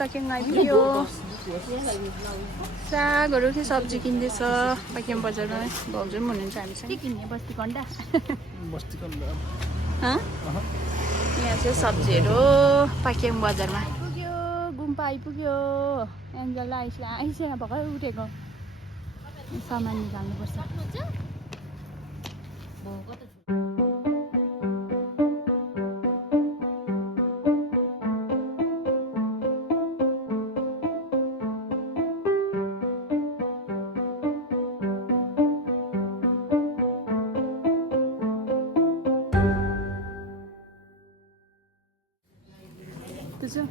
पाक्याङ आइपुग्यो सागहरू चाहिँ सब्जी किन्दैछ पाक्याङ बजारमा भाउजू पनि हुनुहुन्छ हामीसँग के किन्ने बस्तीको अन्डा यहाँ चाहिँ सब्जीहरू पाक्याङ बजारमा आइपुग्यो गुम्पा आइपुग्यो एन्जललाई आइसकेन भर्खर उठेको सामान निकाल्नुपर्छ तुझं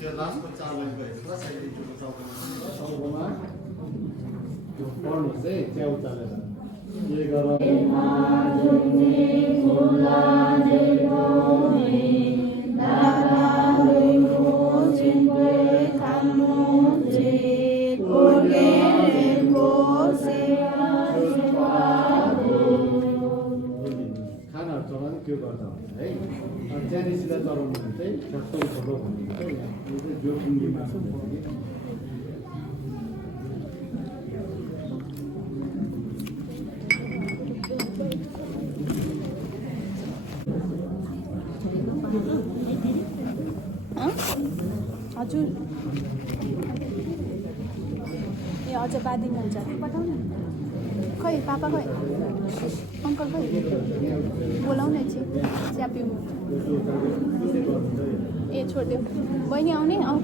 त्यो लास्टको चावल भएको छ साइडको चावलमा त्यो पर्नु चाहिँ च्याउ चालेर के गर खानाहरू चलाउने त्यो गर्दा हुन्छ है च्यानिसीलाई चलाउनु भने चाहिँ ठ्याक्कै छोटो भनेको चाहिँ यो चाहिँ जोखिमले मासु हजुर ए अझ बाँधिनु हुन्छ पठाउनु खै पापा खै अङ्कल खै बोलाउन एकछिन चिया पिउनु ए छोडिदेऊ बहिनी आउने आऊ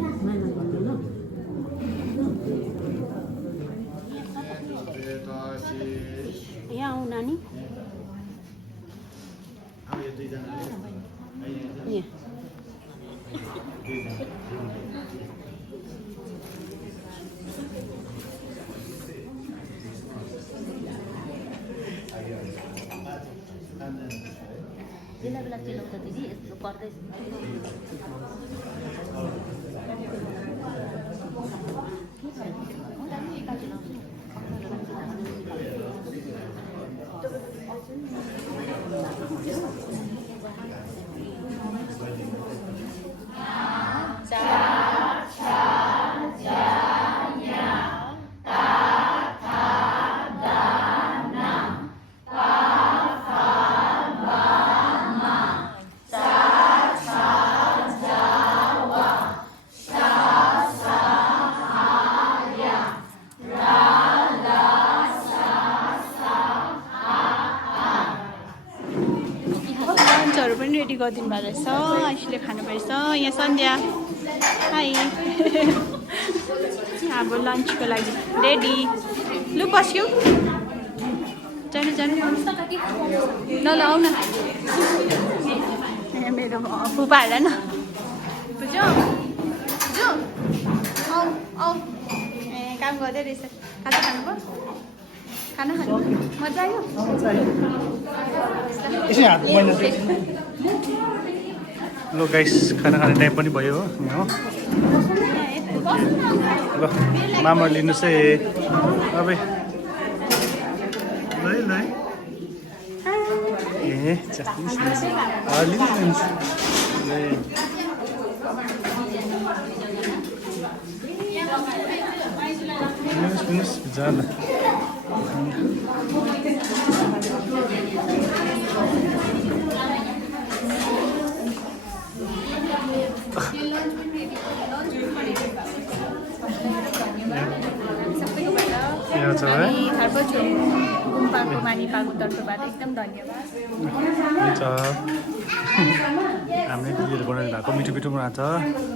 यहाँ आऊ नानी बेला बेला चिलाउँछ दिदी यस्तो पर्दै रेडी गरिदिनु भएको रहेछ आइसले खानुपर्छ यहाँ सन्ध्या हाई हाम्रो लन्चको लागि रेडी लु बस्यो जानु जानु ल ल आऊ न मेरो फुपा हेर न बुझ्यो बुझ्यो आऊ आऊ ए काम गर्दै रहेछ खाजा खानुभयो खाना खानु मजा आयो ल गाइस खाना खाने टाइम पनि भयो हो ल मामा लिनुहोस् है अब ल ए लिनुहोस् लिनुहोस् हेर्नुहोस् जान हामी थार्पछु गुम्पाको मानिपाको तर्फबाट एकदम धन्यवाद हुन्छ हामीले दिदीहरू बनाउनु भएको मिठो मिठो बनाएको छ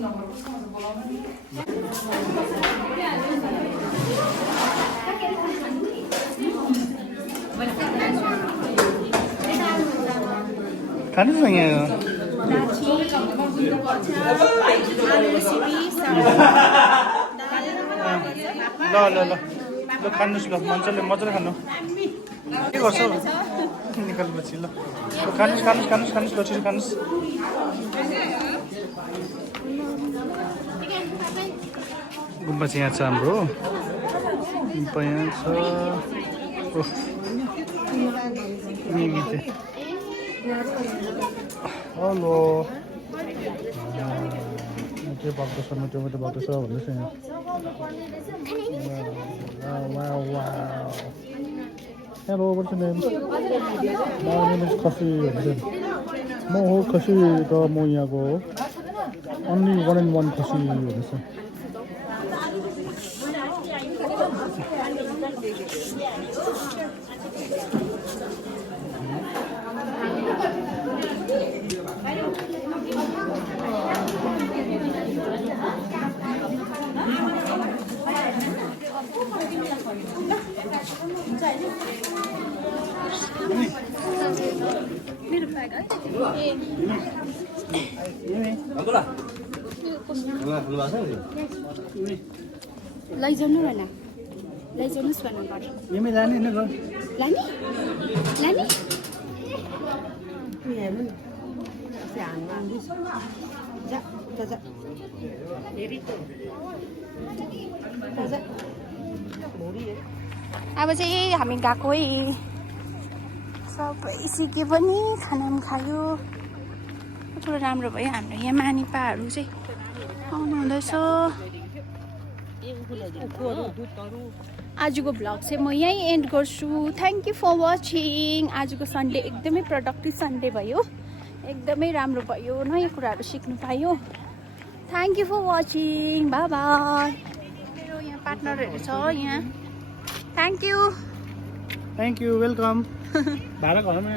खानुहोस् न यहाँ ल ल ल ल खानुहोस् ल मजाले मजाले खानु के गर्छौ निकालेपछि ल खानुहोस् खानुहोस् खानुहोस् खानुहोस् ल छिटो खानुहोस् गुम्बा चाहिँ यहाँ छ हाम्रो गुम्बा यहाँ छ मिमी चाहिँ हेलो के भएको छ मिठो मिठो भएको छ भन्नुहोस् न Hello, what's your name? My name is Khasi. म हो खसी र म यहाँको only 1 and 1 खसी हुनेछ मेरो ब्याग है लैजाउनु भन लैजाउनुहोस् भन घर यमै लाने हैन घर लाने लाने अब चाहिँ हामी गएको है सबै सिके पनि खाना पनि खायो ठुलो राम्रो भयो हाम्रो यहाँ मानिपाहरू चाहिँ आउनु हुँदैछ आजको भ्लग चाहिँ म यहीँ एन्ड गर्छु थ्याङ्क यू फर वाचिङ आजको सन्डे एकदमै प्रोडक्टिभ सन्डे भयो एकदमै राम्रो भयो नयाँ कुराहरू सिक्नु पायो thank you for watching bye bye मेरो यहाँ पार्टनरहरू छ यहाँ थ्याङ्क यू वेलकम भाडा घरमा